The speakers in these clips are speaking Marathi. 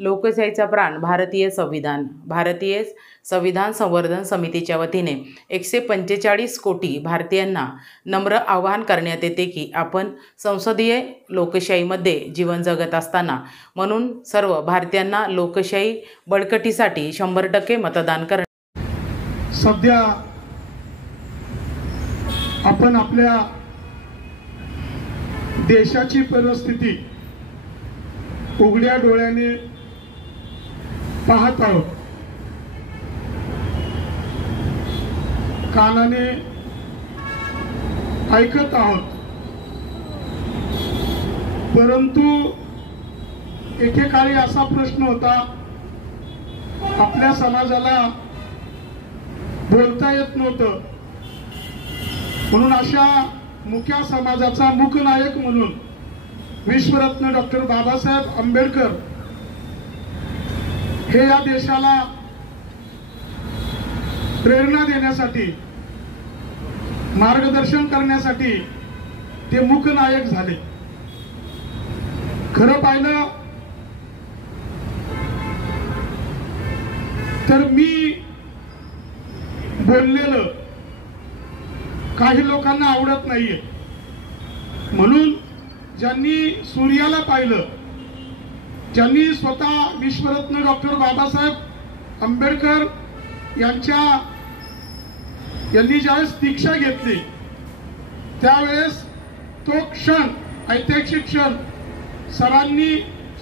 लोकशाहीचा प्राण भारतीय संविधान. भारतीय संविधान संवर्धन समितीच्या वतीने 145 कोटी भारतीयांना नम्र आवाहन करण्यात येते की आपण संसदीय लोकशाहीमध्ये जीवन जगत असताना म्हणून सर्व भारतीयांना लोकशाही बळकटीसाठी 100% मतदान करणे. सध्या आपण आपल्या देशाची परिस्थिती उघड्या डोळ्याने पाहत आहोत, कानाने ऐकत आहोत. परंतु एकेकाळी असा प्रश्न होता, आपल्या समाजाला बोलता येत नव्हतं, म्हणून अशा मुक्या समाजाचा मुकनायक म्हणून विश्वरत्न डॉक्टर बाबासाहेब आंबेडकर हे या देशाला प्रेरणा देण्यासाठी, मार्गदर्शन करण्यासाठी ते मुकनायक झाले. खरं पाहिलं तर मी बोललेलं काही लोकांना आवडत नाहीये, म्हणून ज्यांनी सूर्याला पाहिलं, ज्यांनी स्वतः विश्वरत्न डॉक्टर बाबासाहेब आंबेडकर यांनी ज्यावेळेस दीक्षा घेतली त्यावेळेस तो क्षण, ऐतिहासिक क्षण सर्वांनी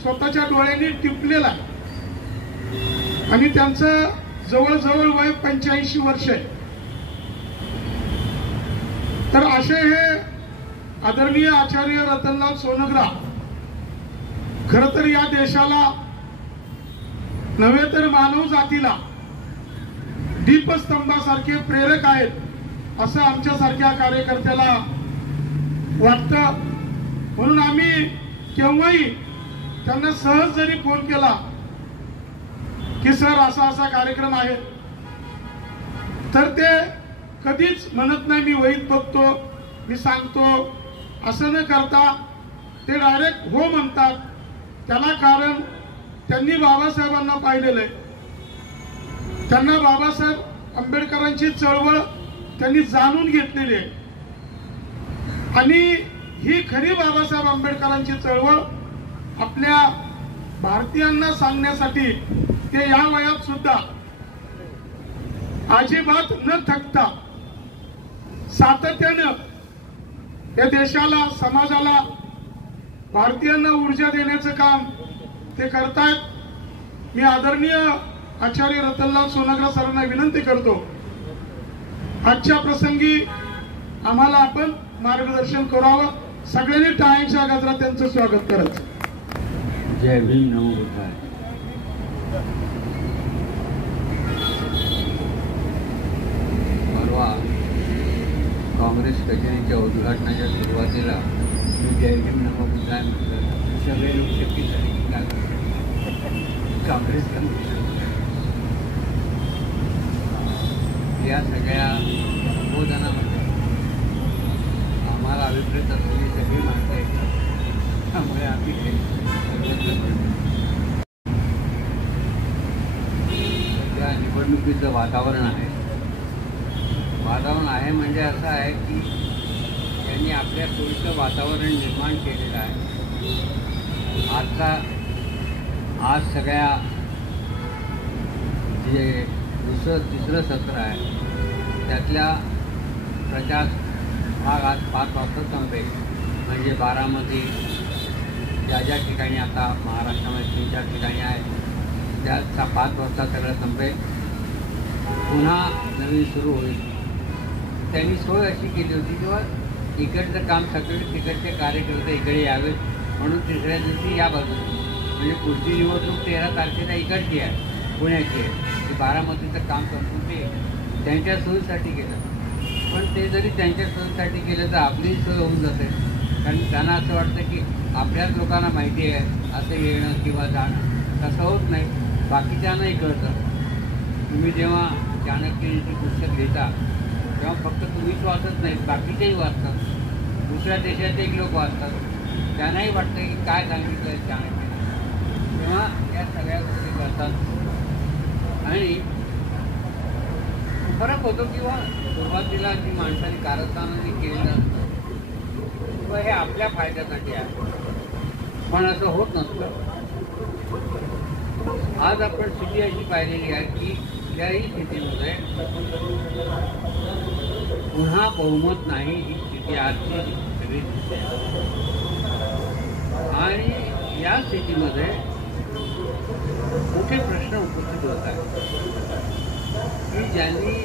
स्वतःच्या डोळ्यांनी टिपलेला आणि त्यांचं जवळजवळ वय 85 वर्ष आहे. तर असे हे आदरणीय आचार्य रतनलाल सोनग्रा खरं तर या देशाला नव्हे तर मानव जातीला दीपस्तंभासारखे प्रेरक आहेत असं आमच्यासारख्या कार्यकर्त्याला वाटतं. म्हणून आम्ही केव्हाही त्यांना सहज जरी फोन केला की सर असा असा कार्यक्रम आहे, तर ते कधीच म्हणत नाही मी वहीत बघतो, मी सांगतो, असं न करता ते डायरेक्ट हो म्हणतात. त्याला कारण त्यांनी बाबासाहेबांना पाहिलेलं आहे, त्यांना बाबासाहेब आंबेडकरांची चळवळ त्यांनी जाणून घेतलेली आहे आणि ही खरी बाबासाहेब आंबेडकरांची चळवळ आपल्या भारतीयांना सांगण्यासाठी ते या वयात सुद्धा अजिबात न थकता सातत्यानं या देशाला, समाजाला, भारतीयांना ऊर्जा देण्याचं काम ते करतायत. मी आदरणीय आचार्य रतनलाल सोनग्रा सरांना विनंती करतो, आजच्या प्रसंगी आम्हाला आपण मार्गदर्शन करावं. सगळ्यांनी टाळ्यांच्या गजरात त्यांचं स्वागत करायचं. जय भीम, नमो बुद्धाय. परवा काँग्रेस कचेरीच्या उद्घाटनाच्या सुरुवातीला मी जय भीम नमो बुद्धाय म्हटलं. सगळे लोक शक्ती झाले की काय काँग्रेस या सगळ्या संबोधनामध्ये आम्हाला अभिप्रेत असलेली सगळी माणसं आहेत, त्यामुळे आम्ही सध्या निवडणुकीचं वातावरण आहे. वातावरण आहे म्हणजे असं आहे की त्यांनी आपल्या सोयीचं वातावरण निर्माण केलेलं आहे. आज सगळ्या जे तिसरं सत्र आहे त्यातल्या प्रचार भाग आज 5 वाजता संपेल. म्हणजे बारामती, ज्या ठिकाणी आता महाराष्ट्रामध्ये 3-4 ठिकाणी आहे त्याचा 5 वाजता सगळं संपेल. पुन्हा नवीन सुरू होईल. त्यांनी सोय अशी केली होती किंवा इकडचं काम सगळे तिकडचे कार्यकर्ते इकडे यावेत म्हणून तिसऱ्या दिवशी या बाजूला, म्हणजे पुढची निवडणूक 13 तारखेला इकडची आहे, पुण्याची आहे. ते बारामतीचं काम संपून ते त्यांच्या सोयीसाठी केलं. पण ते जरी त्यांच्या सोयीसाठी केलं तर आपली सोय होऊन जाते, कारण त्यांना असं वाटतं की आपल्याच लोकांना माहिती आहे असं येणं किंवा जाणं. तसं होत नाही, बाकीच्यांनाही कळतं. तुम्ही जेव्हा चाणक्याची पुस्तक घेता तेव्हा फक्त तुम्हीच वाचत नाही, बाकीचेही वाचतात. दुसऱ्या देशातही लोक वाचतात, त्यांनाही वाटतं की काय सांगितलं आहे चाणक्याने. तेव्हा या सगळ्या असतात आणि फरक होतो किंवा सुरुवातीला जी माणसाने कारस्थानाने केलेलं असतं किंवा हे आपल्या फायद्यासाठी आहे, पण असं होत नसतं. आज आपण स्थिती अशी पाहिलेली आहे की कुठल्याही स्थितीमध्ये पुन्हा बहुमत नाही ही स्थिती आजची सगळी दिसते. आणि या स्थितीमध्ये मोठे प्रश्न उपस्थित होत आहेत की ज्यांनी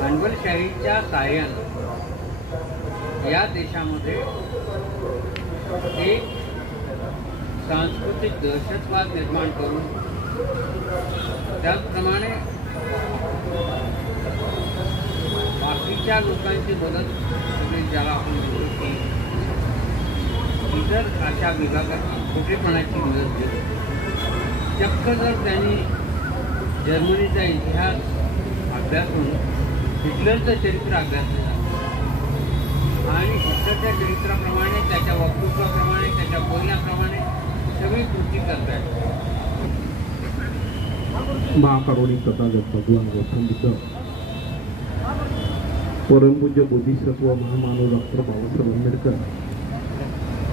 भांडवलशाहीच्या साहाय्यानं या देशामध्ये एक सांस्कृतिक दहशतवाद निर्माण करून त्याचप्रमाणे बाकीच्या लोकांची मदत म्हणजे ज्याला आपण म्हणतो की इतर अशा विभागाची खोटेपणाची मदत केली. चक्क जर त्यांनी जर्मनीचा इतिहास अभ्यासून हिटलरचं चरित्र अभ्यासलं आणि हिटलरच्या चरित्राप्रमाणे, त्याच्या वक्तृत्वाप्रमाणे, त्याच्या बोलण्याप्रमाणे सगळी कृती करतात. महाकरुणी तथागत भगवान गौतम बुद्ध, परमपूज्य बोधिसत्व महामानव डॉक्टर बाबासाहेब आंबेडकर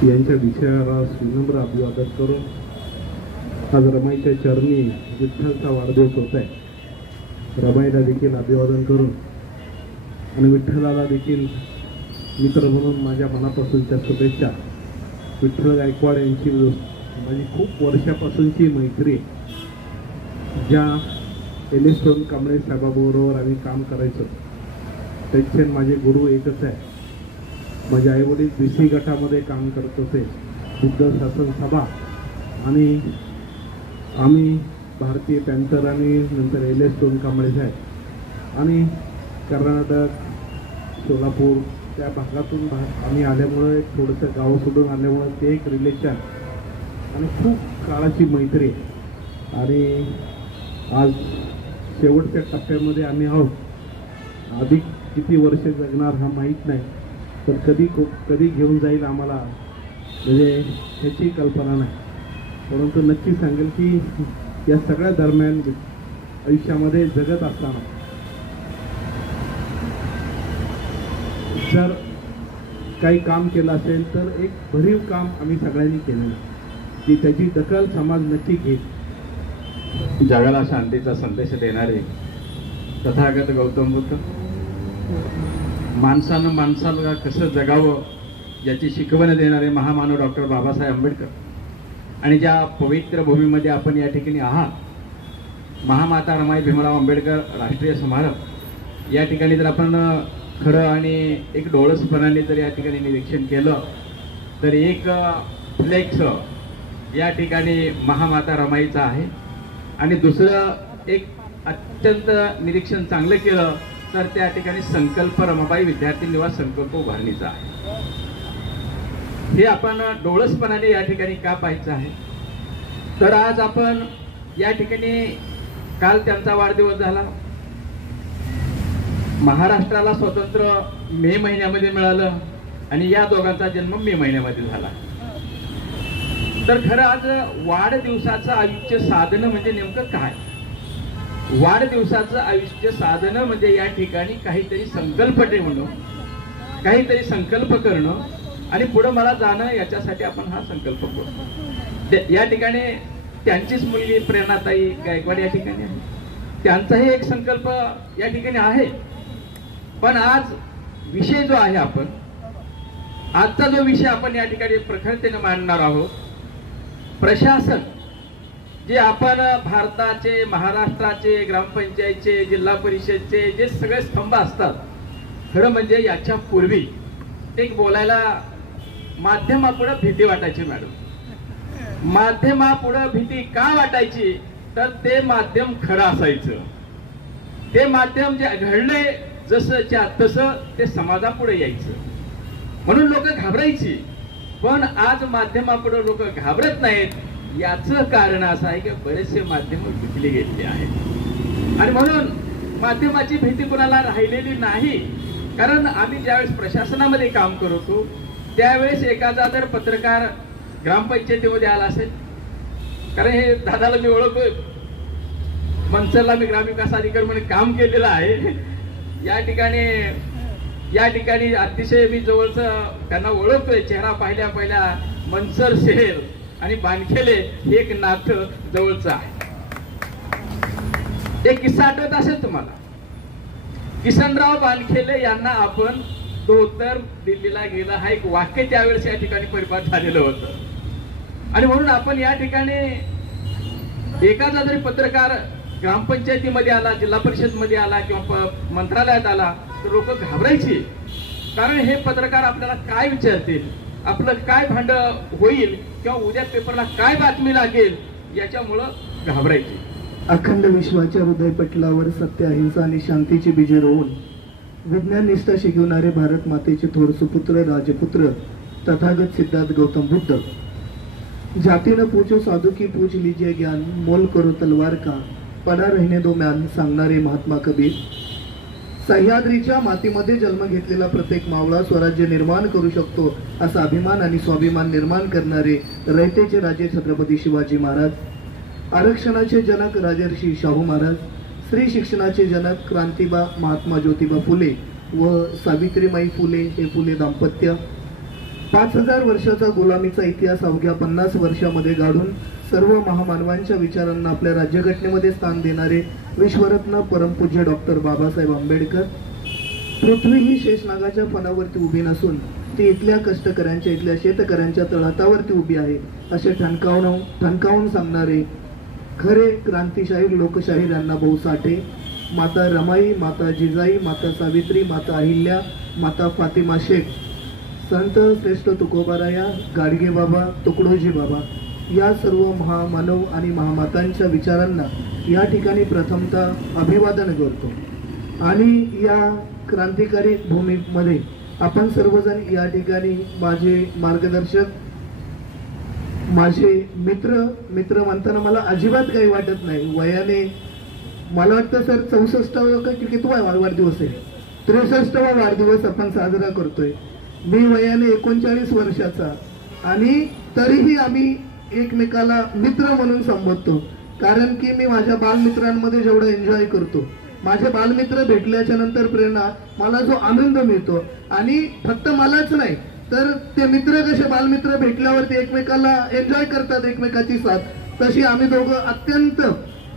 यांच्या विचाराला विनम्र अभिवादन करून आज रमाईच्या चरणी विठ्ठलचा वाढदिवस होत आहे. रमाईला देखील अभिवादन करून आणि विठ्ठलाला देखील मित्र म्हणून माझ्या मनापासूनच्या शुभेच्छा. विठ्ठल गायकवाड यांची माझी खूप वर्षापासूनची मैत्री, ज्या एलिस्टोन कांबळे साहेबाबरोबर आम्ही काम करायचो, त्यांचे माझे गुरु एकच आहे. माझे आईवडील BC गटामध्ये काम करत होते, बुद्ध शासन सभा, आणि आम्ही भारतीय पॅन्थर आणि नंतर एलिस्टोन कांबळे साहेब आणि कर्नाटक, सोलापूर त्या भागातून आम्ही आल्यामुळे थोडंसं गाव सोडून आल्यामुळे ते एक रिलेशन आणि खूप काळाची मैत्री. आणि आज शेवटच्या टप्प्यामध्ये आम्ही आहोत. अधिक किती वर्ष जगणार हा माहीत नाही, तर कधी घेऊन जाईल आम्हाला म्हणजे ह्याची कल्पना नाही. परंतु नक्की सांगेल की या सगळ्या दरम्यान आयुष्यामध्ये जगत असताना जर काही काम केलं असेल तर एक भरीव काम आम्ही सगळ्यांनी केलं की त्याची दखल समाज नक्की घेईल. जगाला शांतीचा संदेश देणारे तथागत गौतम बुद्ध, माणसानं माणसाला कसं जगावं याची शिकवण देणारे महामानव डॉक्टर बाबासाहेब आंबेडकर, आणि ज्या पवित्र भूमीमध्ये आपण या ठिकाणी आहात, महामाता रमाई भीमराव आंबेडकर राष्ट्रीय स्मारक, या ठिकाणी जर आपण खरं आणि एक डोळसपणाने जर या ठिकाणी निरीक्षण केलं तर एक फ्लेक्स या ठिकाणी महामाता रमाईचा आहे, आणि दुसरं एक अत्यंत निरीक्षण चांगलं केलं तर त्या ठिकाणी संकल्प रमाबाई विद्यार्थी निवास संकल्प उभारणीचा आहे. हे आपण डोळसपणाने या ठिकाणी का पाहायचं आहे, तर आज आपण या ठिकाणी काल त्यांचा वाढदिवस झाला. महाराष्ट्राला स्वातंत्र्य मे महिन्यामध्ये मिळालं आणि या दोघांचा जन्म मे महिन्यामध्ये झाला. तर खरं आज वाढदिवसाचं आयुष्य साधनं म्हणजे नेमकं काय? वाढदिवसाचं आयुष्य साधनं म्हणजे या ठिकाणी काहीतरी संकल्प ठेवणं, काहीतरी संकल्प करणं आणि पुढं मला जाणं, याच्यासाठी आपण हा संकल्प करतो. या ठिकाणी त्यांचीच मुलगी प्रेरणाताई गायकवाड या ठिकाणी आहे, त्यांचाही एक संकल्प या ठिकाणी आहे. पण आज विषय जो आहे, आपण आजचा जो विषय आपण या ठिकाणी प्रखरतेने मांडणार आहोत, प्रशासन जे आपण भारताचे, महाराष्ट्राचे, ग्रामपंचायतचे, जिल्हा परिषदचे जे सगळे स्तंभ असतात, खरं म्हणजे याच्या पूर्वी एक बोलायला माध्यमापुढे भीती वाटायची. मॅडम, माध्यमापुढे भीती का वाटायची, तर ते माध्यम खरं असायचं. ते माध्यम जे घडले जसंच्या तसं ते समाजापुढे यायचं, म्हणून लोक घाबरायची. पण आज माध्यमापुढे लोक घाबरत नाहीत. याचं कारण असं आहे की बरेचसे माध्यम विकली गेलेली आहेत आणि म्हणून माध्यमाची भीती कोणाला राहिलेली नाही. कारण आम्ही ज्यावेळेस प्रशासनामध्ये काम करतो त्यावेळेस एखादा जर पत्रकार ग्रामपंचायतीमध्ये आला असेल कारण हे दादाला मी ओळखतोय, मनसरला मी ग्रामविकास अधिकारी म्हणून काम केलेलं आहे. या ठिकाणी अतिशय मी जवळचं त्यांना ओळखतोय. चेहरा पाहिल्या मनसर शहर आणि बानखेले हे एक नातं जवळचं आहे. एक किस्सा आठवत असेल तुम्हाला, किसनराव बानखेले यांना आपण धोतर दिल्लीला गेला हा एक वाक्य त्यावेळेस या ठिकाणी परिपाठ झालेलं होतं. आणि म्हणून आपण या ठिकाणी एखादा जरी पत्रकार ग्रामपंचायतीमध्ये आला, जिल्हा परिषद मध्ये आला किंवा मंत्रालयात आला तर लोक घाबरायची. कारण हे पत्रकार आपल्याला काय विचारतील, आपलं काय भांड होईल किंवा उद्या पेपरला काय बातमी लागेल याच्यामुळं घाबरायची. अखंड विश्वाच्या हृदयपटलावर सत्य, अहिंसा आणि शांतीची बीजे रोवून विज्ञान निष्ठा शिकवणारे भारत मातेचे थोर सुपुत्र राजपुत्र तथागत सिद्धार्थ गौतम बुद्ध. जाती न पूछो साधू की पूछ लीजिए ज्ञान, मोल करो तलवार का पडा रहने दो म्यान सांगणारे महात्मा कबीर. सह्याद्रीच्या मातीमध्ये जन्म घेतलेला प्रत्येक मावळा स्वराज्य निर्माण करू शकतो असा अभिमान आणि स्वाभिमान निर्माण करणारे रयतेचे राजे छत्रपती शिवाजी महाराज. आरक्षणाचे जनक राजर्षी शाहू महाराज. स्त्री शिक्षणाचे जनक क्रांतिबा महात्मा ज्योतिबा फुले व सावित्रीमाई फुले हे फुले दाम्पत्य. 5000 वर्षाचा गुलामीचा इतिहास अवघ्या 50 वर्षामध्ये गाडून सर्व महामानवांच्या विचारांना आपल्या राज्यघटनेमध्ये स्थान देणारे विश्वरत्न परमपूज्य डॉक्टर बाबासाहेब आंबेडकर. पृथ्वी ही शेषनागाच्या फणावरती उभी नसून ती इथल्या कष्टकऱ्यांच्या, इथल्या शेतकऱ्यांच्या तळहातावरती उभी आहे असे ठणकावून सांगणारे खरे क्रांतिशाहीर लोकशाहीर अण्णाभाऊ साठे. माता रमाई, माता जिजाई, माता सावित्री, माता अहिल्या, माता फातिमा शेख, संत श्रेष्ठ तुकोबाराया, गाडगे बाबा, तुकडोजी बाबा या सर्व महामानव आणि महामातांच्या विचारांना या ठिकाणी प्रथमतः अभिवादन करतो. आणि या क्रांतिकारी भूमीमध्ये आपण सर्वजण या ठिकाणी माझे मार्गदर्शक, माझे मित्र म्हणताना मला अजिबात काही वाटत नाही. वयाने मला वाटतं सर 64वा कितवा वाढदिवस आहे, 63वा वाढदिवस आपण साजरा करतोय. मी वयाने 39 वर्षाचा आणि तरीही आम्ही एकमेकाला मित्र म्हणून संबोधतो. कारण की मी माझ्या बालमित्रांमध्ये जेवढं एन्जॉय करतो, माझे बालमित्र भेटल्याच्या नंतर प्रेरणा, मला जो आनंद मिळतो आणि फक्त मलाच नाही तर ते मित्र कसे बालमित्र भेटल्यावरती एकमेकाला एन्जॉय करतात एकमेकाची साथ, तशी आम्ही दोघं अत्यंत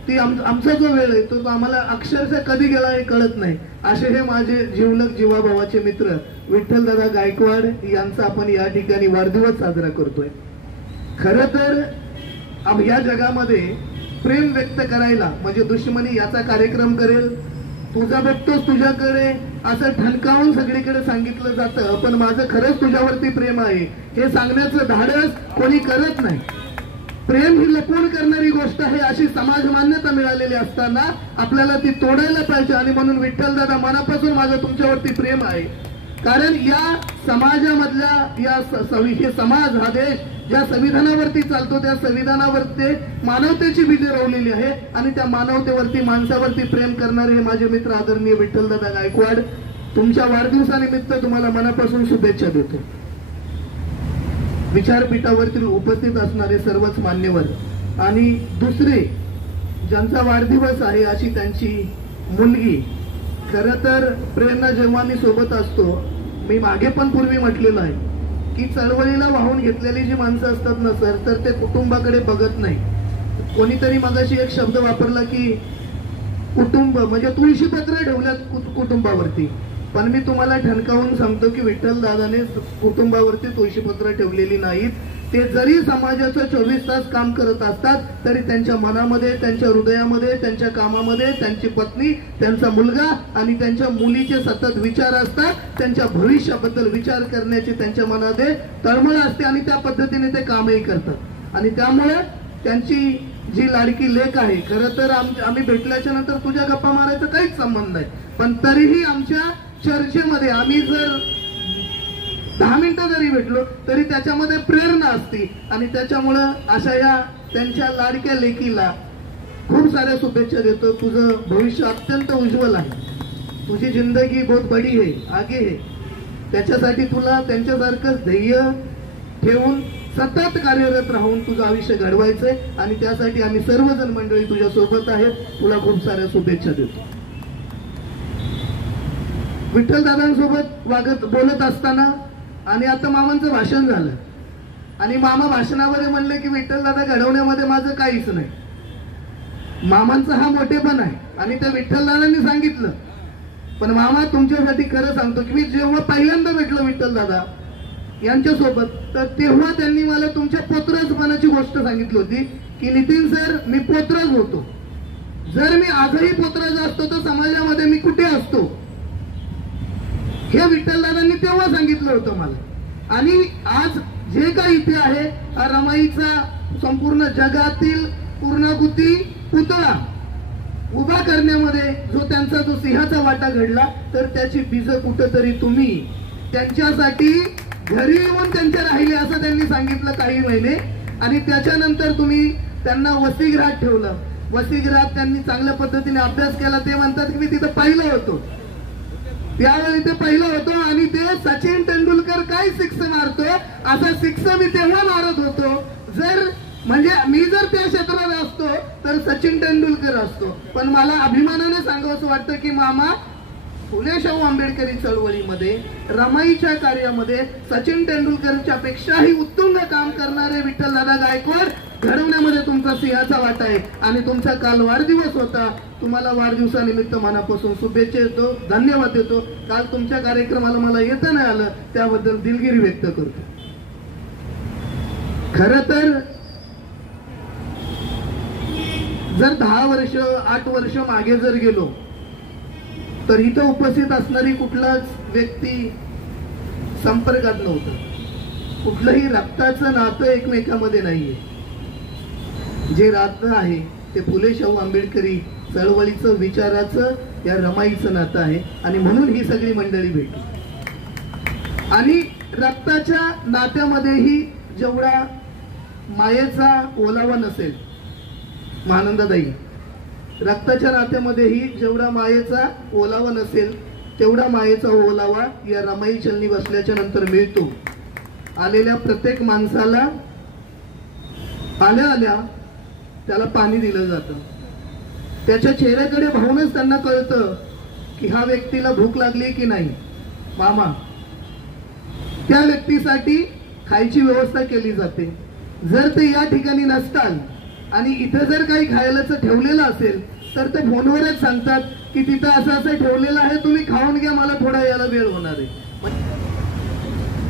ती आमचा जो वेळ आहे तो आम्हाला अक्षरशः कधी गेला हे कळत नाही. असे हे माझे जीवलग जीवाभावाचे मित्र विठ्ठलदादा गायकवाड यांचा आपण या ठिकाणी वाढदिवस साजरा करतोय. खरं तर या जगामध्ये प्रेम व्यक्त करायला म्हणजे दुश्मनी याचा कार्यक्रम करेल, तुझा बघतोस तुझ्याकडे असं ठणकावून सगळीकडे सांगितलं जातं, पण माझं खरंच तुझ्यावरती प्रेम आहे हे सांगण्याचं धाडस कोणी करत नाही. प्रेम ही लपवून करणारी गोष्ट आहे अशी समाज मान्यता मिळालेली असताना आपल्याला ती तोडायला पाहिजे. आणि म्हणून विठ्ठलदादा मनापासून माझं तुमच्यावरती प्रेम आहे. कारण या समाजामधल्या हे समाज हा देश ज्या संविधानावरती चालतो त्या संविधानावरती मानवतेची बीजे रोवलेली आहे आणि त्या मानवतेवरती माणसावरती प्रेम करणारे हे माझे मित्र आदरणीय विठ्ठलदादा गायकवाड. तुमच्या वाढदिवसानिमित्त तुम्हाला मनापासून शुभेच्छा देतो. विचारपीठावरती उपस्थित असणारे सर्वच मान्यवर आणि दुसरे ज्यांचा वाढदिवस आहे अशी त्यांची मुलगी. खरं तर प्रेरणा जेव्हा मी सोबत असतो, मी मागे पण पूर्वी म्हटलेलं आहे की चळवळीला वाहून घेतलेली जी माणसं असतात ना सर, तर ते कुटुंबाकडे बघत नाही. कोणीतरी मगाशी एक शब्द वापरला की कुटुंब म्हणजे तुळशीपत्र ठेवल्यात कुटुंबावरती, पण मी तुम्हाला ठणकावून सांगतो की विठ्ठलदादाने कुटुंबावरती तुळशीपत्र ठेवलेली नाहीत. ते जरी समाजाचं 24 तास काम करत असतात तरी त्यांच्या मनामध्ये, त्यांच्या हृदयामध्ये, त्यांच्या कामामध्ये त्यांची पत्नी, त्यांचा मुलगा आणि त्यांच्या मुलीचे सतत विचार असतात. त्यांच्या भविष्याबद्दल विचार करण्याची त्यांच्या मनामध्ये तळमळ असते आणि त्या पद्धतीने ते कामही करतात. आणि त्यामुळे त्यांची जी लाडकी लेक आहे, खरं तर आम्ही भेटल्याच्या नंतर तुझ्या गप्पा मारायचा काहीच संबंध नाही, पण तरीही आमच्या चर्चेमध्ये आम्ही जर 10 मिनिटं जरी भेटलो तरी त्याच्यामध्ये प्रेरणा असते. आणि त्याच्यामुळं अशा या त्यांच्या लाडक्या लेकीला खूप साऱ्या शुभेच्छा देतो. तुझं भविष्य अत्यंत उज्ज्वल आहे, तुझी जिंदगी बहुत बडी है, आगे है. त्याच्यासाठी तुला त्यांच्यासारखंच ध्येय ठेवून सतत कार्यरत राहून तुझं आयुष्य घडवायचंय आणि त्यासाठी आम्ही सर्वजण मंडळी तुझ्या सोबत आहेत. तुला खूप साऱ्या शुभेच्छा देतो. विठ्ठलदादांसोबत बोलत असताना आणि आता मामांचं भाषण झालं आणि मामा भाषणामध्ये म्हणले की विठ्ठलदादा घडवण्यामध्ये माझं काहीच नाही. मामांचा हा मोठेपण आहे आणि त्या विठ्ठलदादांनी सांगितलं. पण मामा तुमच्यासाठी खरं सांगतो की मी जेव्हा पहिल्यांदा भेटलो विठ्ठलदादा यांच्यासोबत तर तेव्हा त्यांनी मला तुमच्या पोत्रजपणाची गोष्ट सांगितली होती की नितीन सर मी पोत्रज होतो. जर मी आजही पोत्रज असतो तर समाजामध्ये मी कुठे असतो हे विठ्ठलदादांनी तेव्हा सांगितलं होतं मला. आणि आज जे काही इथे आहे हा रमाईचा संपूर्ण जगातील पूर्णाकृती पुतळा उभा करण्यामध्ये जो त्यांचा जो सिंहाचा वाटा घडला तर त्याची बीज कुठंतरी तुम्ही त्यांच्यासाठी घरी येऊन त्यांच्या राहिले असं त्यांनी सांगितलं काही महिने. आणि त्याच्यानंतर तुम्ही त्यांना वसतिगृहात ठेवलं. वसतिगृहात त्यांनी चांगल्या पद्धतीने अभ्यास केला. ते म्हणतात की मी तिथं पाहिलं होतो त्यावेळी ते पाहिलं होतं आणि ते सचिन तेंडुलकर काय सिक्स मारतो असा सिक्स मी तेव्हा मारत होतो. जर म्हणजे मी जर त्या क्षेत्रात असतो तर सचिन तेंडुलकर असतो. पण मला अभिमानाने सांगावंसं वाटतं की मामा फुले शाहू आंबेडकरी चळवळीमध्ये रमाईच्या कार्यामध्ये सचिन तेंडुलकरच्या पेक्षाही उत्तुंग काम करणारे विठ्ठलदादा गायकवाड घडवण्यामध्ये तुमचा सिंहाचा वाटा आहे. आणि तुमचा काल वाढदिवस होता. तुम्हाला वाढदिवसानिमित्त मनापासून शुभेच्छा देतो, धन्यवाद देतो. काल तुमच्या कार्यक्रमाला मला येता नाही आलं त्याबद्दल दिलगिरी व्यक्त करतो. खर तर जर 10 वर्ष 8 वर्ष मागे जर गेलो तर इथं उपस्थित असणारी कुठलाच व्यक्ती संपर्कात नव्हतं. कुठलंही रक्ताचं नातं एकमेकांमध्ये नाहीये. जे नातं आहे ते फुले शाहू आंबेडकरी चळवळीचं विचाराचं या रमाईचं नातं आहे. आणि म्हणून ही सगळी मंडळी भेटली. आणि रक्ताच्या नात्यामध्येही जेवढा मायेचा ओलावा नसेल महानंदाताई, रक्ताच्या नात्यामध्येही जेवढा मायेचा ओलावा नसेल तेवढा मायेचा ओलावा या रमाई चलनी बसल्याच्या नंतर मिळतो. आलेल्या प्रत्येक माणसाला आल्या आल्या त्याला पाणी दिलं जातं. त्याच्या चेहऱ्याकडे पाहूनच त्यांना कळतं की हा व्यक्तीला भूक लागली की नाही. मामा त्या व्यक्तीसाठी खायची व्यवस्था केली जाते. जर ते या ठिकाणी नसतात आणि इथे जर काही खायलाच ठेवलेलं असेल तर ते फोनवरच सांगतात की तिथं असं असं ठेवलेलं आहे, तुम्ही खाऊन घ्या, मला थोडा यायला वेळ होणार आहे.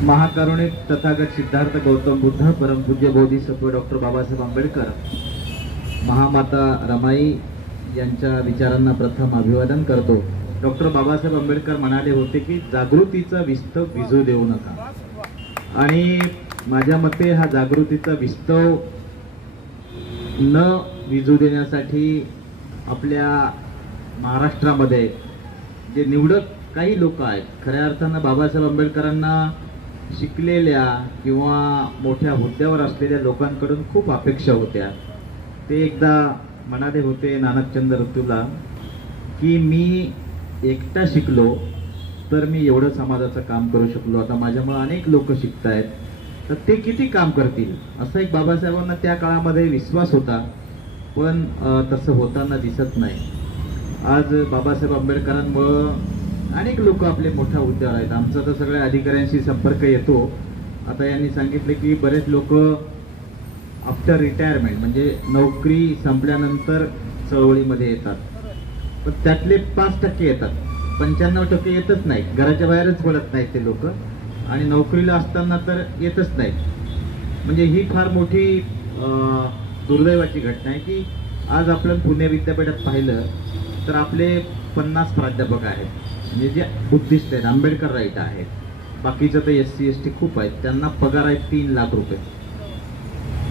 महाकरुणिक तथागत सिद्धार्थ गौतम बुद्ध परमपूज्य बोधिसत्व डॉक्टर बाबासाहेब आंबेडकर महामाता रमाई यांच्या विचारांना प्रथम अभिवादन करतो. डॉक्टर बाबासाहेब आंबेडकर म्हणाले होते की जागृतीचा विस्तव विझू देऊ नका. आणि माझ्या मते हा जागृतीचा विस्तव न विझू देण्यासाठी आपल्या महाराष्ट्रामध्ये जे निवडक काही लोक आहेत, खऱ्या अर्थानं बाबासाहेब आंबेडकरांना शिकलेल्या किंवा मोठ्या हुद्द्यावर असलेल्या लोकांकडून खूप अपेक्षा होत्या. ते एकदा म्हणाले होते नानकचंद ऋतूला की मी एकटा शिकलो तर मी एवढं समाजाचं काम करू शकलो, आता माझ्यामुळे अनेक लोक शिकत आहेत तर ते किती काम करतील, असा एक बाबासाहेबांना त्या काळामध्ये विश्वास होता. पण तसं होताना दिसत नाही. आज बाबासाहेब आंबेडकरांमुळं अनेक लोक आपले मोठ्या हुद्द्यावर आहेत. आमचा तर सगळ्या अधिकाऱ्यांशी संपर्क येतो. आता यांनी सांगितले की बरेच लोक आफ्टर रिटायरमेंट म्हणजे नोकरी संपल्यानंतर चळवळीमध्ये येतात. पण त्यातले 5% येतात, 95% येतच नाहीत, घराच्या बाहेरच पडत नाहीत ते लोक. आणि नोकरीला असताना तर येतच नाहीत. म्हणजे ही फार मोठी दुर्दैवाची घटना आहे की आज आपण पुणे विद्यापीठात पाहिलं तर आपले 50 प्राध्यापक आहेत, म्हणजे जे बुद्धिस्ट आहेत, आंबेडकर राईट आहेत. बाकीचं तर SC ST खूप आहेत, त्यांना पगार आहे 3 लाख रुपये.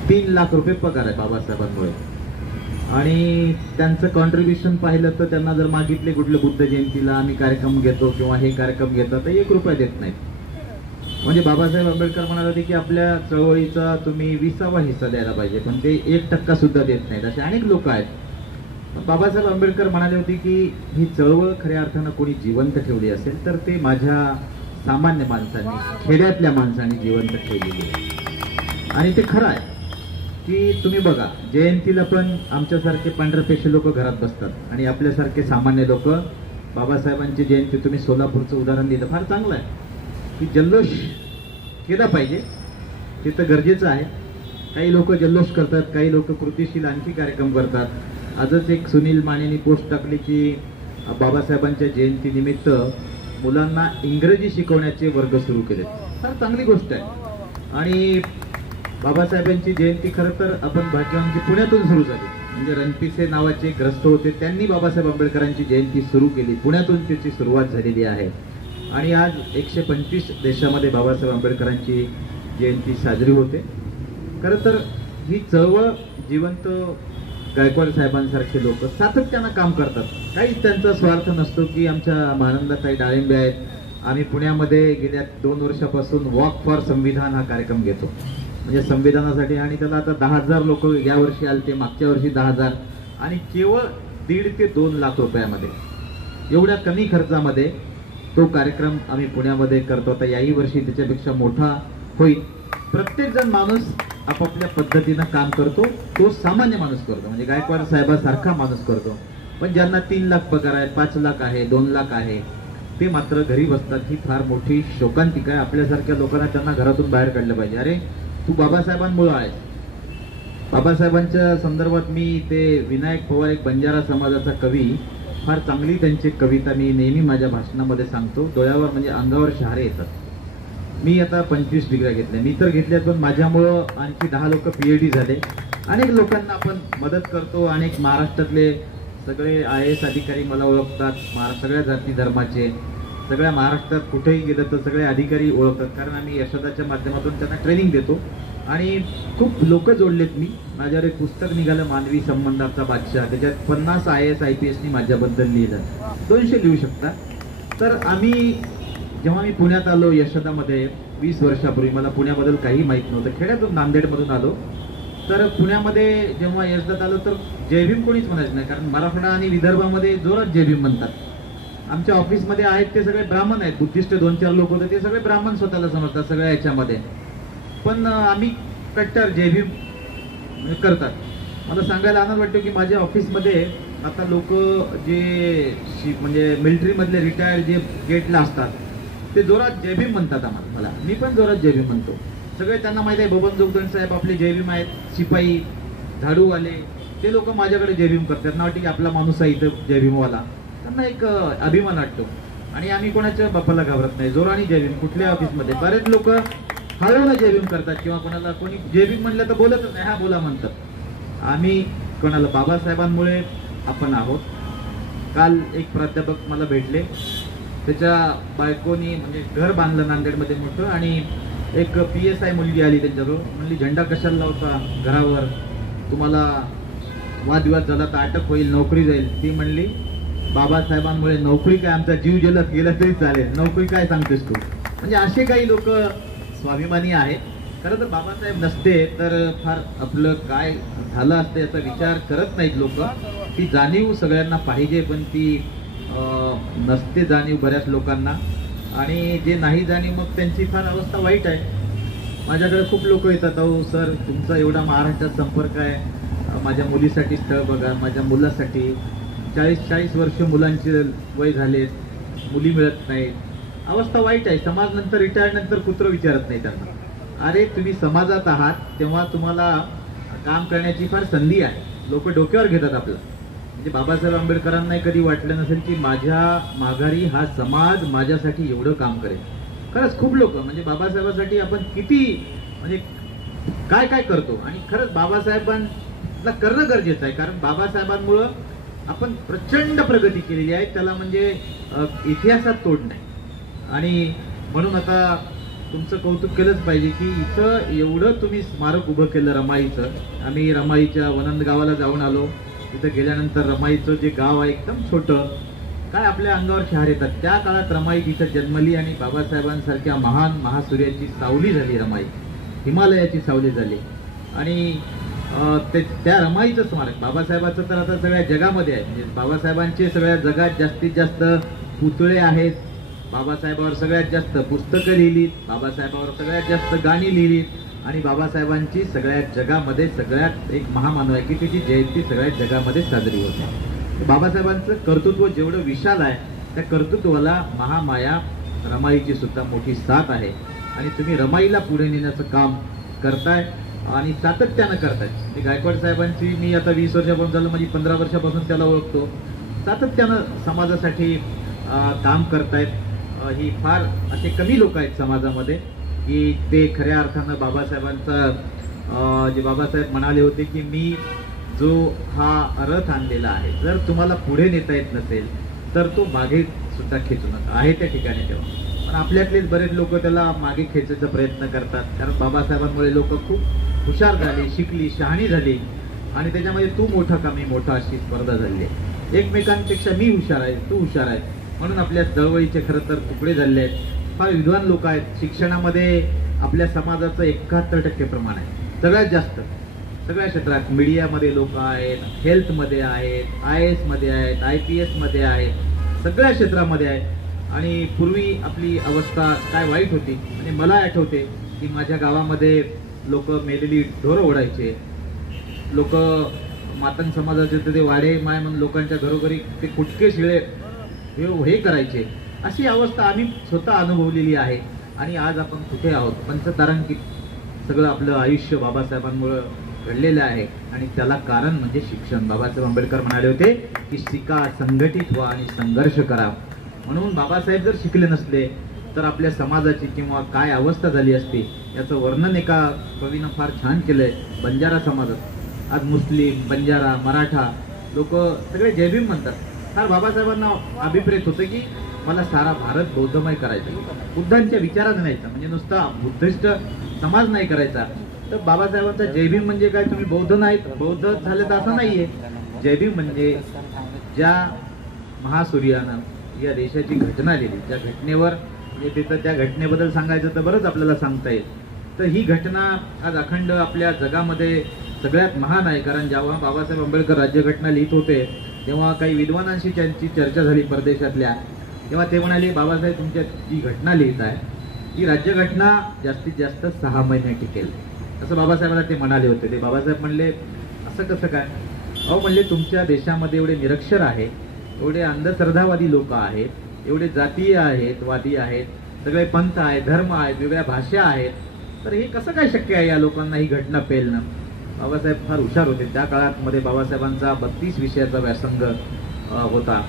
3 लाख रुपये पगार आहे बाबासाहेबांमुळे. आणि त्यांचं कॉन्ट्रीब्युशन पाहिलं तर त्यांना जर मागितले कुठल्या बुद्ध जयंतीला आम्ही कार्यक्रम घेतो किंवा हे कार्यक्रम घेतो तर 1 रुपया देत नाहीत. म्हणजे बाबासाहेब आंबेडकर म्हणाले होते की आपल्या चळवळीचा तुम्ही 20वा हिस्सा द्यायला पाहिजे, पण ते 1% सुद्धा देत नाहीत. असे अनेक लोक आहेत. बाबासाहेब आंबेडकर म्हणाले होते की ही चळवळ खऱ्या अर्थानं कोणी जिवंत ठेवली असेल तर ते माझ्या सामान्य माणसांनी, खेड्यातल्या माणसांनी जिवंत ठेवलेली आहे. आणि ते खरं आहे की तुम्ही बघा, जयंतीला पण आमच्यासारखे पांढरपेशी लोक घरात बसतात आणि आपल्यासारखे सामान्य लोक बाबासाहेबांची जयंती, तुम्ही सोलापूरचं उदाहरण दिलं, फार चांगलं आहे की जल्लोष केला पाहिजे, ते तर गरजेचं आहे. काही लोक जल्लोष करतात, काही लोक कृतीशील आणखी कार्यक्रम करतात. आजच एक सुनील मानेनी पोस्ट टाकली की बाबासाहेबांच्या जयंतीनिमित्त मुलांना इंग्रजी शिकवण्याचे वर्ग सुरू केले. फार चांगली गोष्ट आहे. आणि बाबासाहेबांची जयंती खरं तर आपण भाग्यवानची पुण्यातून सुरू झाली. म्हणजे रणपिसे नावाचे ग्रस्त होते, त्यांनी बाबासाहेब आंबेडकरांची जयंती सुरू केली, पुण्यातून त्याची सुरुवात झालेली आहे. आणि आज 125 देशामध्ये बाबासाहेब आंबेडकरांची जयंती साजरी होते. खरं तर ही चळवळ जिवंत गायकवाड साहेबांसारखे लोक सातत्यानं काम करतात. काहीच त्यांचा स्वार्थ नसतो की आमच्या महानंदाताई डाळिंबे आहेत, आम्ही पुण्यामध्ये गेल्या 2 वर्षापासून वॉक फॉर संविधान हा कार्यक्रम घेतो, म्हणजे संविधानासाठी. आणि त्याला आता 10,000 लोक या वर्षी आले, ते मागच्या वर्षी 10,000, आणि केवळ 1.5 ते 2 लाख रुपयामध्ये, एवढ्या कमी खर्चामध्ये तो कार्यक्रम आम्ही पुण्यामध्ये करतो. आता याही वर्षी त्याच्यापेक्षा मोठा होईल. प्रत्येकजण माणूस आपापल्या पद्धतीनं काम करतो, तो सामान्य माणूस करतो, म्हणजे गायकवाड साहेबासारखा माणूस करतो. पण ज्यांना 3 लाख पगार आहे, 5 लाख आहे, 2 लाख आहे, ते मात्र घरी बसतात. ही फार मोठी शोकांतिका आहे. आपल्यासारख्या लोकांना त्यांना घरातून बाहेर काढलं पाहिजे. अरे तू बाबासाहेबांमुळे आहेस. बाबासाहेबांच्या संदर्भात मी ते विनायक पवार, एक बंजारा समाजाचा कवी, फार चांगली त्यांची कविता मी नेहमी माझ्या भाषणामध्ये सांगतो. डोळ्यावर म्हणजे अंगावर शहारे येतात. मी आता 25 डिग्र्या घेतल्या, मी तर घेतल्यात, पण माझ्यामुळं आणखी 10 लोक PhD झाले. अनेक लोकांना आपण मदत करतो. अनेक महाराष्ट्रातले सगळे IAS अधिकारी मला ओळखतात, सगळ्या जाती धर्माचे, सगळ्या महाराष्ट्रात कुठेही गेलं तर सगळे अधिकारी ओळखतात, कारण आम्ही यशोदाच्या माध्यमातून त्यांना ट्रेनिंग देतो. आणि खूप लोक जोडलेत मी. माझ्यावर एक पुस्तक निघालं, मानवी संबंधाचा बादशाह, त्याच्यात 50 IAS IPSनी माझ्याबद्दल लिहिलं. 200 लिहू शकता. तर आम्ही जेव्हा मी पुण्यात आलो यशोदामध्ये 20 वर्षापूर्वी, मला पुण्याबद्दल काही माहीत नव्हतं, खेड्यातून नांदेडमधून आलो. तर पुण्यामध्ये जेव्हा यशोदात आलो तर जयभीम कोणीच म्हणायचं नाही, कारण मराठवाडा आणि विदर्भामध्ये जोरात जयभीम म्हणतात. आमच्या ऑफिसमध्ये आहेत ते सगळे ब्राह्मण आहेत, बुद्धिस्ट 2-4 लोक होते, ते सगळे ब्राह्मण स्वतःला समजतात सगळ्या याच्यामध्ये. पण आम्ही कट्टर जयभीम करतात. मला सांगायला आनंद वाटतो की माझ्या ऑफिसमध्ये आता लोक जे म्हणजे मिलिटरीमधले रिटायर्ड जे गेटला असतात ते जोरात जयभीम म्हणतात मला. मी पण जोरात जयभीम म्हणतो. सगळे त्यांना माहिती आहे बबन जोगदंड साहेब आपले जयभीम आहेत. शिपाई, झाडूवाले, ते लोक माझ्याकडे जयभीम करतात. ना वाटते की आपला माणूस आहे इथं जयभीमवाला, त्यांना एक अभिमान वाटतो. आणि आम्ही कोणाच्या बापाला घाबरत नाही. जोराने जयभीम कुठल्या ऑफिसमध्ये. बरेच लोक हळूहळू जयभीम करतात, किंवा कोणाला कोणी जयभीम म्हणलं तर बोलतच नाही, हा बोला म्हणतात. आम्ही कोणाला बाबासाहेबांमुळे आपण आहोत. काल एक प्राध्यापक मला भेटले, त्याच्या बायकोनी म्हणजे घर बांधलं नांदेडमध्ये मोठं, आणि एक PSI मुलगी आली त्यांच्याजवळ. म्हणली झेंडा कशाला लावता घरावर, तुम्हाला वादविवाद झाला तर अटक होईल, नोकरी जाईल. ती म्हणली बाबासाहेबांमुळे नोकरी काय, आमचा जीव जलत गेला तरी चालेल, नोकरी काय सांगतेस तू. म्हणजे असे काही लोक स्वाभिमानी आहेत. खरं तर बाबासाहेब नसते तर फार आपलं काय झालं असतं याचा विचार करत नाहीत लोक. ती जाणीव सगळ्यांना पाहिजे, पण ती नसते जाणीव बऱ्याच लोकांना. आणि जे नाही जाणीव मग त्यांची फार अवस्था वाईट आहे. माझ्याकडे खूप लोक येतात, अहो सर तुमचा एवढा महाराष्ट्रात संपर्क आहे, माझ्या मुलीसाठी स्थळ बघा, माझ्या मुलासाठी. 40 वर्ष मुलांचे वय झालेत, मुली मिळत नाहीत. अवस्था वाईट आहे. समाज नंतर रिटायर नंतर कुत्र विचारत नाही त्यांना. अरे तुम्ही समाजात आहात तेव्हा तुम्हाला काम करण्याची फार संधी आहे. लोक डोक्यावर घेतात आपलं. म्हणजे बाबासाहेब आंबेडकरांना कधी वाटलं नसेल की माझ्या माघारी हा समाज माझ्यासाठी एवढं काम करेल. खरंच खूप लोक म्हणजे बाबासाहेबांसाठी आपण किती म्हणजे काय काय करतो. आणि खरंच बाबासाहेबांना करणं गरजेचं आहे, कारण बाबासाहेबांमुळं आपण प्रचंड प्रगती केलेली आहे. त्याला म्हणजे इतिहासात तोड नाही. आणि म्हणून आता तुमचं कौतुक केलंच पाहिजे की इथं एवढं तुम्ही स्मारक उभं केलं रमाईचं. आम्ही रमाईच्या वनंद गावाला जाऊन आलो. तिथं गेल्यानंतर रमाईचं जे गाव आहे एकदम छोटं, काय आपल्या अंगावर शहर येतात. त्या काळात रमाई तिथं जन्मली आणि बाबासाहेबांसारख्या महान महासूर्याची सावली झाली रमाई, हिमालयाची सावली झाली. आणि त्या रमाईचं स्मारक बाबासाहेबांचं तर आता सगळ्या जगामध्ये आहे. म्हणजे बाबासाहेबांचे सगळ्या जगात जास्तीत जास्त पुतळे आहेत, बाबासाहेबांवर सगळ्यात जास्त पुस्तकं लिहिलीत, बाबासाहेबांवर सगळ्यात जास्त गाणी लिहिलीत, आणि बाबासाहेबांची सगळ्या जगामध्ये सगळ्यात एक महामानव आहे की त्याची जयंती सगळ्या जगामध्ये साजरी होते. बाबासाहेबांचं कर्तृत्व जेवढं विशाल आहे त्या कर्तृत्वाला महामाया रमाईची सुद्धा मोठी साथ आहे. आणि तुम्ही रमाईला पुढे नेण्याचं काम करताय आणि सातत्यानं करताय. ते गायकवाड साहेबांची मी आता 20 वर्षापासून झालं, म्हणजे 15 वर्षापासून त्याला ओळखतो. सातत्यानं समाजासाठी काम करतायत. ही फार असे कमी लोक आहेत समाजामध्ये की ते खऱ्या अर्थानं बाबासाहेबांचा जे बाबासाहेब म्हणाले होते की मी जो हा रथ आणलेला आहे, जर तुम्हाला पुढे नेता येत नसेल तर तो मागे सुद्धा खेचू नका, आहे त्या ठिकाणी ठेवा. पण आपल्यातलेच बरेच लोक त्याला मागे खेचायचा प्रयत्न करतात. कारण बाबासाहेबांमुळे लोक खूप हुशार झाली, शिकली, शहाणी झाली आणि त्याच्यामध्ये तू मोठा का मी मोठा अशी स्पर्धा झाली आहे. एकमेकांपेक्षा मी हुशार आहे, तू हुशार आहे, म्हणून आपल्या चळवळीचे खरं तर तुकडे झाले आहेत. फार विद्वान लोक आहेत. शिक्षणामध्ये आपल्या समाजाचं 71% प्रमाण आहे, सगळ्यात जास्त सगळ्या क्षेत्रात. मीडियामध्ये लोक आहेत, हेल्थमध्ये आहेत, IAS मध्ये आहेत, IPS मध्ये आहेत, सगळ्या क्षेत्रामध्ये आहेत. आणि पूर्वी आपली अवस्था काय वाईट होती. म्हणजे मला आठवते की माझ्या गावामध्ये लोक मेलेली ढोरं ओढायचे, लोक मातंग समाजाचे ते वाडे माय म्हणून लोकांच्या घरोघरी ते कुटके शिळे हे करायचे. अशी अवस्था आम्ही स्वतः अनुभवलेली आहे. आणि आज आपण कुठे आहोत? पंचतारांकित सगळं आपलं आयुष्य बाबासाहेबांमुळं घडलेलं आहे आणि त्याला कारण म्हणजे शिक्षण. बाबासाहेब आंबेडकर म्हणाले होते की शिका, संघटित व्हा आणि संघर्ष करा. म्हणून बाबासाहेब जर शिकले नसले तर आपल्या समाजाची किंवा काय अवस्था झाली असती याचं वर्णन एका कवीनं फार छान केलंय. बंजारा समाजात आज मुस्लिम, बंजारा, मराठा लोक सगळे जय भीम म्हणतात. फार बाबासाहेबांना अभिप्रेत होतं की मला सारा भारत बौद्धमय करायचा, बुद्धांच्या विचारात न्यायचा, म्हणजे नुसता बुद्धिस्ट समाज नाही करायचा. तर बाबासाहेबांचा जय भीम म्हणजे काय? तुम्ही बौद्ध नाहीत, बौद्ध झाले तर असं नाहीये. जय भीम म्हणजे ज्या महासूर्यानं या देशाची घटना लिहिली, ज्या घटनेवर म्हणजे तिथं त्या घटनेबद्दल सांगायचं तर बरंच आपल्याला सांगता येईल. तर ही घटना आज अखंड आपल्या जगामध्ये सगळ्यात महान आहे. कारण जेव्हा बाबासाहेब आंबेडकर राज्यघटना लिहित होते तेव्हा काही विद्वानांशी त्यांची चर्चा झाली परदेशातल्या. तेव्हा ते म्हणाले बाबासाहेब तुमच्या जी घटना लिहित आहे ती राज्यघटना जास्तीत जास्त 6 महिने टिकेल, असं बाबासाहेबांना ते म्हणाले होते. ते बाबासाहेब म्हणले असं कसं काय? अहो म्हणले तुमच्या देशामध्ये एवढे निरक्षर आहे, एवढे अंधश्रद्धावादी लोक आहेत, एवढे जातीय आहेत, वादी आहेत, सगळे पंथ आहेत, धर्म आहेत, वेगळ्या भाषा आहेत, तर हे कसं काय शक्य आहे या लोकांना ही घटना पेलणं? बाबासाहेब फार हुशार होते. त्या काळात मध्ये बाबासाहेबांचा 32 विषयाचा व्यासंग होता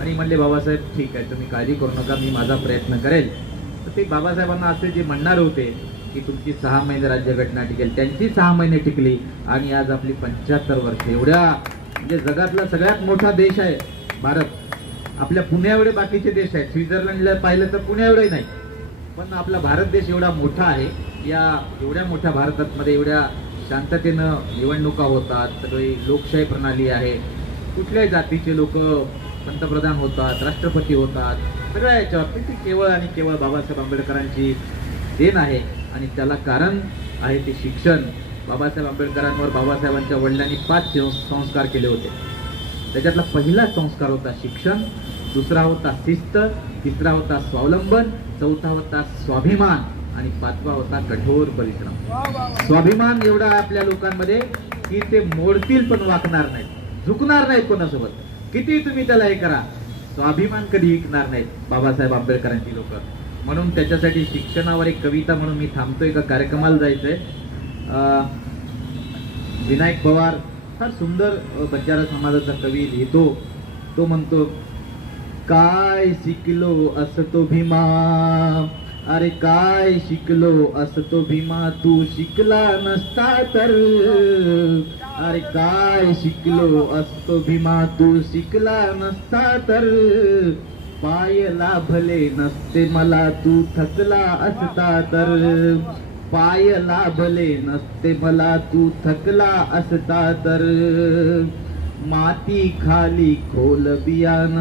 आणि म्हणले बाबासाहेब ठीक आहे, तुम्ही काळजी करू नका, मी माझा प्रयत्न करेल. तर ते बाबासाहेबांना असे जे म्हणणार होते की तुमची 6 महिने राज्यघटना टिकेल, त्यांची 6 महिने टिकली आणि आज आपली 75 वर्ष. एवढ्या म्हणजे जगातला सगळ्यात मोठा देश आहे भारत. आपल्या पुण्या एवढे बाकीचे देश आहेत, स्वित्झर्लंडला पाहिलं तर पुण्या एवढे नाही, पण आपला भारत देश एवढा मोठा आहे. या एवढ्या मोठ्या भारतामध्ये एवढ्या शांततेनं निवडणुका होतात, सगळी लोकशाही प्रणाली आहे, कुठल्याही जातीचे लोक पंतप्रधान होतात, राष्ट्रपती होतात, सगळ्या याच्यावर ती केवळ आणि केवळ बाबासाहेब आंबेडकरांची देण आहे. आणि त्याला कारण आहे ते शिक्षण. बाबासाहेब आंबेडकरांवर बाबासाहेबांच्या वडिलांनी 5 संस्कार केले होते. त्याच्यातला पहिला संस्कार होता शिक्षण, दुसरा होता शिस्त, तिसरा होता स्वावलंबन, चौथा होता स्वाभिमान आणि 5वा होता कठोर परिश्रम. स्वाभिमान एवढा आपल्या लोकांमध्ये की ते मोडतील पण वाकणार नाहीत, झुकणार नाहीत कोणासोबत, किती तुम्ही त्याला हे करा, स्वाभिमान कधी विकणार नाहीत बाबासाहेब आंबेडकरांची लोक. म्हणून त्याच्यासाठी शिक्षणावर एक कविता म्हणून मी थांबतोय, एका कार्यक्रमाला जायचंय. विनायक पवार फार सुंदर बंजारा समाजाचा कवी लिहितो. तो म्हणतो काय शिकलो असतो भीमा, अरे काय शिकलो असतो भीमा, तू शिकला नसता तर, अरे काय शिकलो असतो भीमा, तू शिकला नसता तर, पाय लाभले नसते मला तू थकला असता तर, पाय लाभले नसते मला तू थकला असता तर, माती खाली खोल बियान,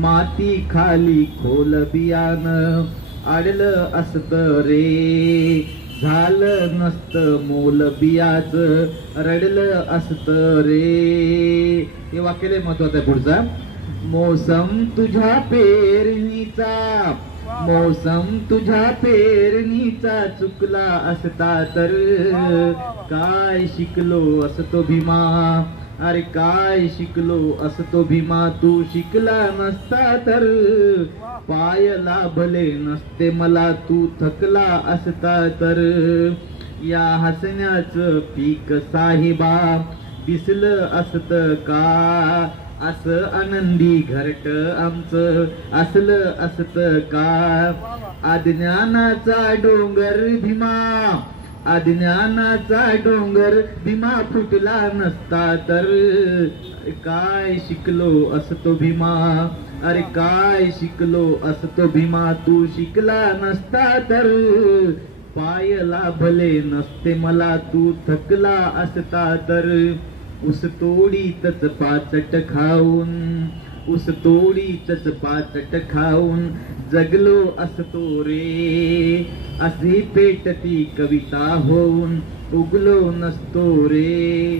माती खाली खोल बियान, अडलं असत रे, झालं नसतं मोल बियाच, रडलं असत रे. हे वाक्य लय महत्वाचं आहे पुढचा. मोसम तुझ्या पेरणीचा मोसम तुझ्या पेरणीचा चुकला असता तर काय शिकलो असतो भीमा, अरे काय शिकलो असतो भीमा, तू शिकला नसता तर पाय लाभले नसते मला, तू थकला असता तर या हसण्याचं पीक साहेबा दिसलं असत का, असं आनंदी घरट आमचं असलं असत का, अज्ञानाचा डोंगर भीमा, अज्ञानाचा डोंगर भीमा फुटला नसता तर काय शिकलो असतो भीमा, अरे काय शिकलो असतो भीमा, तू शिकला नसता तर पाय लाभले नसते मला, तू थकला असता तर उस तोडीतच पाचट खाऊन, उस तोडीतच पाचट खाऊन जगलो असतो रे, अशी पेटती कविता होऊन उगलो नसतो रे,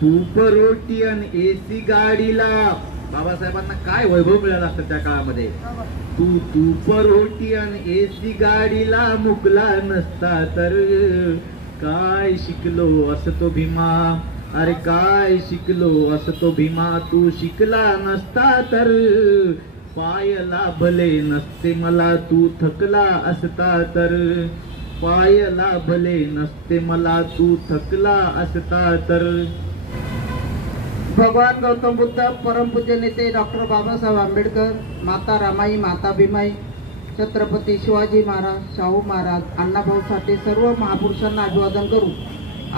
तूप रोटी आणि एसी गाडीला बाबासाहेबांना काय वैभव मिळालं असतं त्या काळामध्ये, तू तूप रोटी आणि एसी गाडीला मुकला नसता तर काय शिकलो असतो भीमा, अरे काय शिकलो असतो भीमा, तू शिकला नसता तर पाय लाभले नसते मला, तू थकला असता तर पाय लाभले नसते मला, तू थकला असता तर. भगवान गौतम बुद्ध, परमपूज्य नेते डॉक्टर बाबासाहेब आंबेडकर, माता रमाई, माता भीमाई, छत्रपती शिवाजी महाराज, शाहू महाराज, अण्णाभाऊ साठे, सर्व महापुरुषांना अभिवादन करू.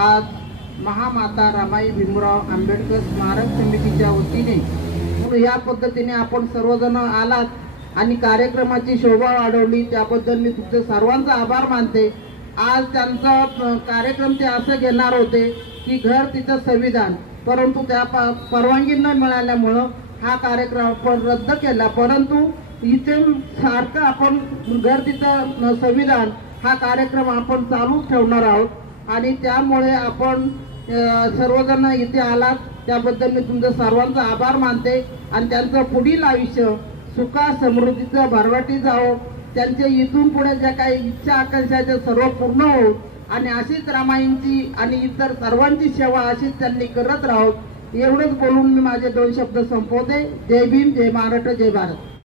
आज महामाता रमाई भीमराव आंबेडकर स्मारक समितीच्या वतीने या पद्धतीने आपण सर्वजण आलात आणि कार्यक्रमाची शोभा वाढवली, त्याबद्दल मी तुमचे सर्वांचा आभार मानते. आज त्यांचा कार्यक्रम ते असं घेणार होते की घर तिचं संविधान, परंतु त्या परवानगी न मिळाल्यामुळं हा कार्यक्रम आपण रद्द केला, परंतु इथे सारखं आपण घर तिचं संविधान हा कार्यक्रम आपण चालू ठेवणार आहोत आणि त्यामुळे आपण सर्वजण इथे आलात त्याबद्दल मी तुमचं सर्वांचा आभार मानते आणि त्यांचं पुढील आयुष्य सुखा समृद्धीचं भरभराटी जावो, त्यांचे इथून पुढे ज्या काही इच्छा आकांक्षा त्या सर्व पूर्ण होत आणि अशीच रामायणची आणि इतर सर्वांची सेवा अशीच त्यांनी करत राहोत. एवढंच बोलून मी माझे 2 शब्द संपवते. जय भीम, जय महाराष्ट्र, जय भारत.